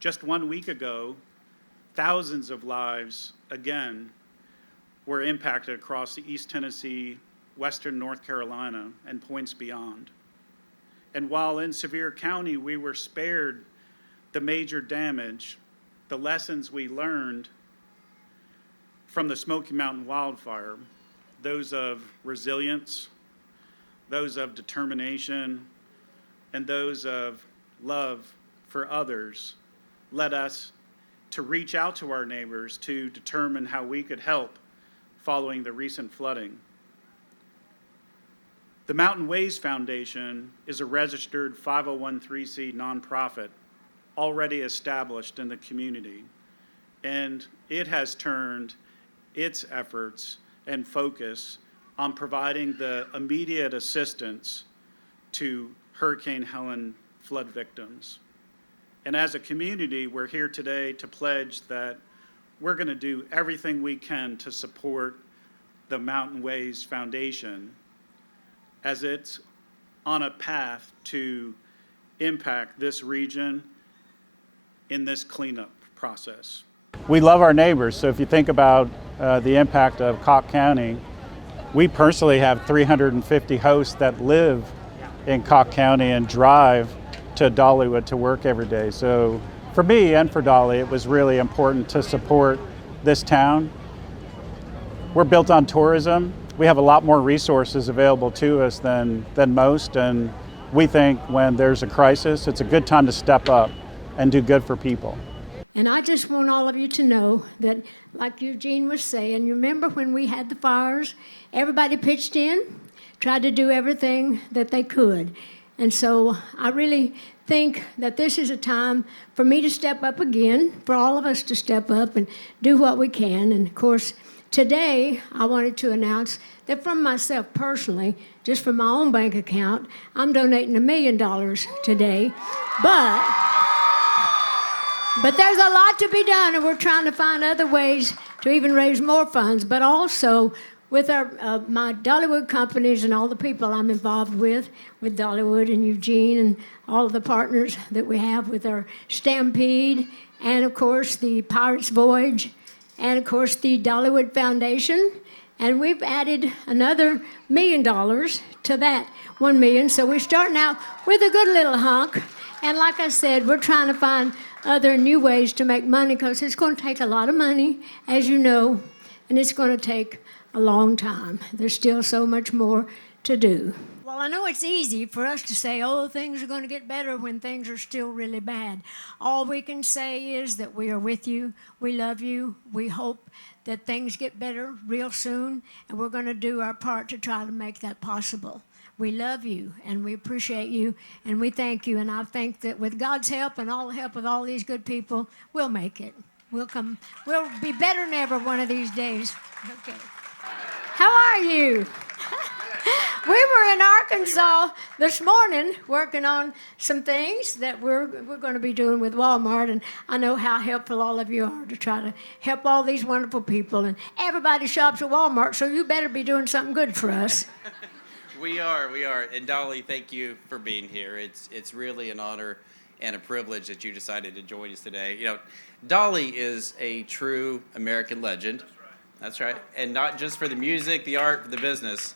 Just 1 week ago, thousands of lives, again, were impacted across the East Tennessee, Western North Carolina, and points beyond. And while in Sevier County we were spared the major damage, the lessons we learned from the Smoky Mountain wildfire, those of resilience, those of determination, and those of love for others, led us to reach out to our neighbors to determine how we could help following the recent flooding. The Mountain Ways Foundation is a registered 501(c) nonprofit already established in the community, and it has turned its efforts and focus on providing the immediate assistance to Hurricane Helene flood victims. And as a community, we're here today to pledge that we're going to do everything we can to support the Mountain Ways Foundation as it's on a path to impact this region in this cleanup process. We love our neighbors, so if you think about the impact of Cocke County, we personally have 350 hosts that live in Cocke County and drive to Dollywood to work every day. So for me and for Dolly, it was really important to support this town. We're built on tourism. We have a lot more resources available to us than most, and we think when there's a crisis, it's a good time to step up and do good for people. And I just want all of you to know that, like Eugene was saying, you remember when we had the fires, everybody pitched in, tried to do everything that they could. And so I really think that this is a time for me to step up again, for all of us to step up and do what we can. And of course, today I wanted to announce that from myself personally, just from my own bank account, I'm donating $1 million today. But there's a lot to be done, and we're trying to find other ways to even raise more funds, but also with my Dollywood companies and all the people I'm involved with Dollywood and Eugene and all of the partners that we have with our Stampede, and of course the Pirates Voyage, and of course the Dollywood Foundation. And we've added another $1 million to that 1 million. So we're starting out with a good little hunk. And like I said, we're trying to find other new ways to make money, because it's going to take a lot of money, as you know, and it's going to take a long time. There's still so much more to do. Well, I know it's easy for us to say, oh, things are going to get better when things are still really bad. All we can say is that we are with you, we love you, we hope that things get better real soon, and we're going to do our part to try to make that possible. We love you, and we appreciate you, and we thank you, and I think that with God's help and all the help of all these good people, we'll make it. We'll be better than ever one of these days. Okay. How are you? We were in Arkansas this morning working on some things that we're going to be doing with Wal-Mart, and I know how helpful all of you are to try to help all these wonderful people. And everybody shops at Wal-Mart, so you better be doing something good for us. We are. And Dolly, thank you for being here. It's really an honor and a privilege that you decided to join us today. You know, Dolly is a true American legend. That's right. And not just for the music, the art, the business,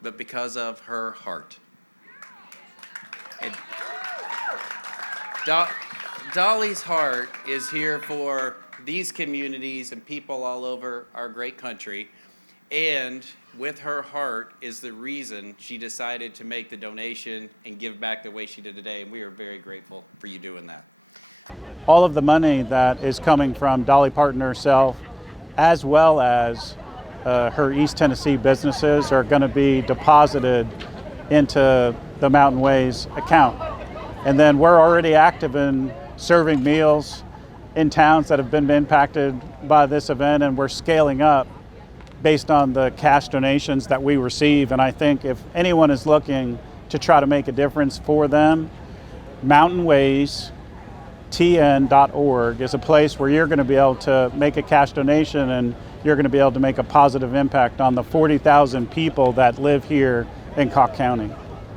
but because of her heart. And Dolly's heart is here for these communities and people all over our great country. And with her heart is the reason she decided to make the donation and give back the way she did today. And we are very grateful for you doing that. All of the money that is coming from Dolly Parton herself, as well as her East Tennessee businesses, are going to be deposited into the Mountain Ways account. And then we're already active in serving meals in towns that have been impacted by this event, and we're scaling up based on the cash donations that we receive. And I think if anyone is looking to try to make a difference for them, mountainwaystn.org is a place where you're going to be able to make a cash donation, and you're going to be able to make a positive impact on the 40,000 people that live here in Cocke County.